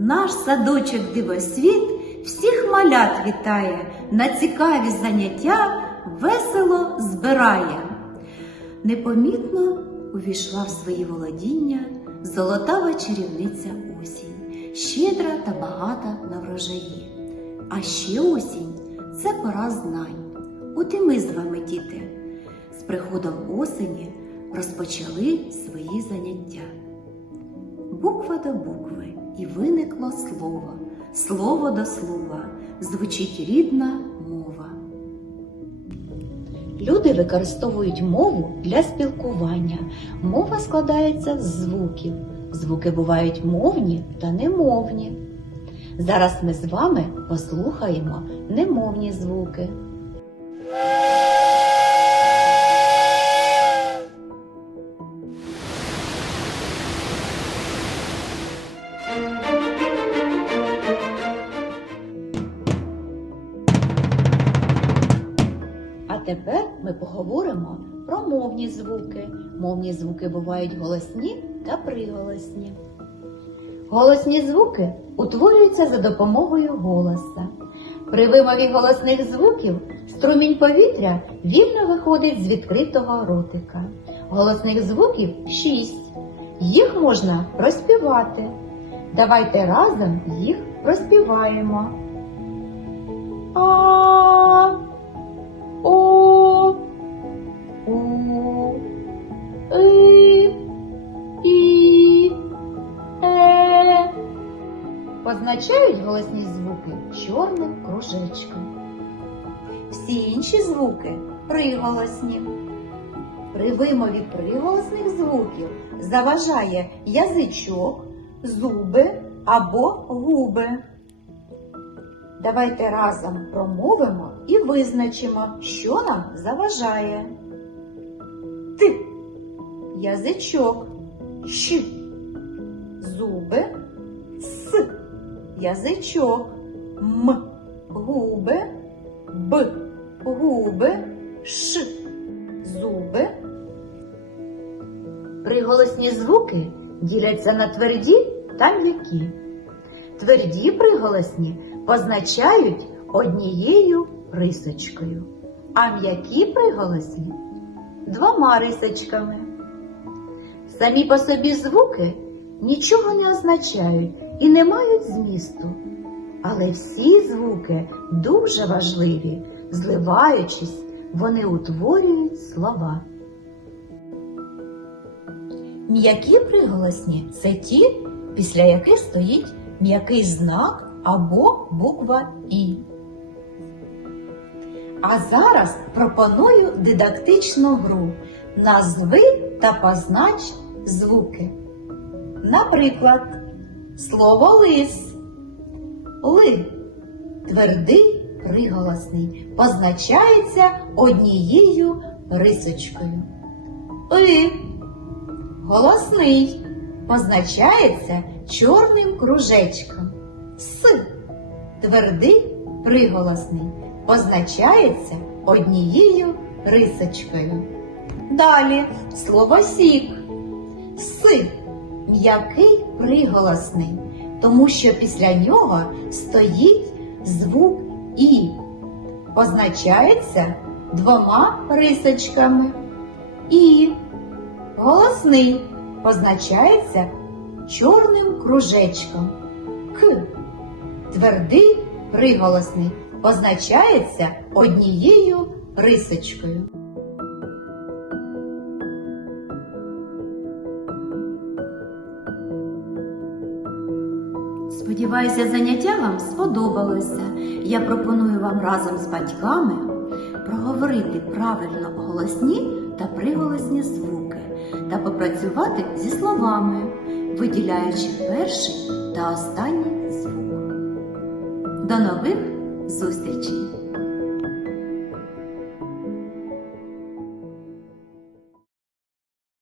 Наш садочок дивосвіт всіх малят вітає, на цікаві заняття весело збирає. Непомітно увійшла в свої володіння золотава чарівниця осінь, щедра та багата на врожаї. А ще осінь це пора знань. От і ми з вами, діти, з приходом осені розпочали свої заняття. Буква до букви і виникло слово, слово до слова, звучить рідна мова. Люди використовують мову для спілкування. Мова складається з звуків. Звуки бувають мовні та немовні. Зараз ми з вами послухаємо немовні звуки. Тепер ми поговоримо про мовні звуки. Мовні звуки бувають голосні та приголосні. Голосні звуки утворюються за допомогою голоса. При вимові голосних звуків струмінь повітря вільно виходить з відкритого ротика. Голосних звуків шість. Їх можна проспівати. Давайте разом їх проспіваємо. А Позначають голосні звуки чорним кружечком. Всі інші звуки приголосні. При вимові приголосних звуків заважає язичок, зуби або губи. Давайте разом промовимо і визначимо, що нам заважає. Т. Язичок. Щ. Зуби. С. Язичок. М. Губи. Б. Губи. Ш. Зуби. Приголосні звуки діляться на тверді та м'які. Тверді приголосні позначають однією рисочкою, а м'які приголосні двома рисочками. Самі по собі звуки нічого не означають і не мають змісту. Але всі звуки дуже важливі, зливаючись, вони утворюють слова. М'які приголосні це ті, після яких стоїть м'який знак або буква І. А зараз пропоную дидактичну гру. Назви та познач звуки. Наприклад, слово лис. Ли твердий приголосний позначається однією рисочкою. И голосний позначається чорним кружечком. С твердий приголосний позначається однією рисочкою. Далі слово сік. С м'який приголосний, тому що після нього стоїть звук І. Позначається двома рисочками. І голосний позначається чорним кружечком. К. Твердий приголосний позначається однією рисочкою. Сподіваюся, заняття вам сподобалося. Я пропоную вам разом з батьками проговорити правильно голосні та приголосні звуки та попрацювати зі словами, виділяючи перший та останній звук. До нових зустрічей!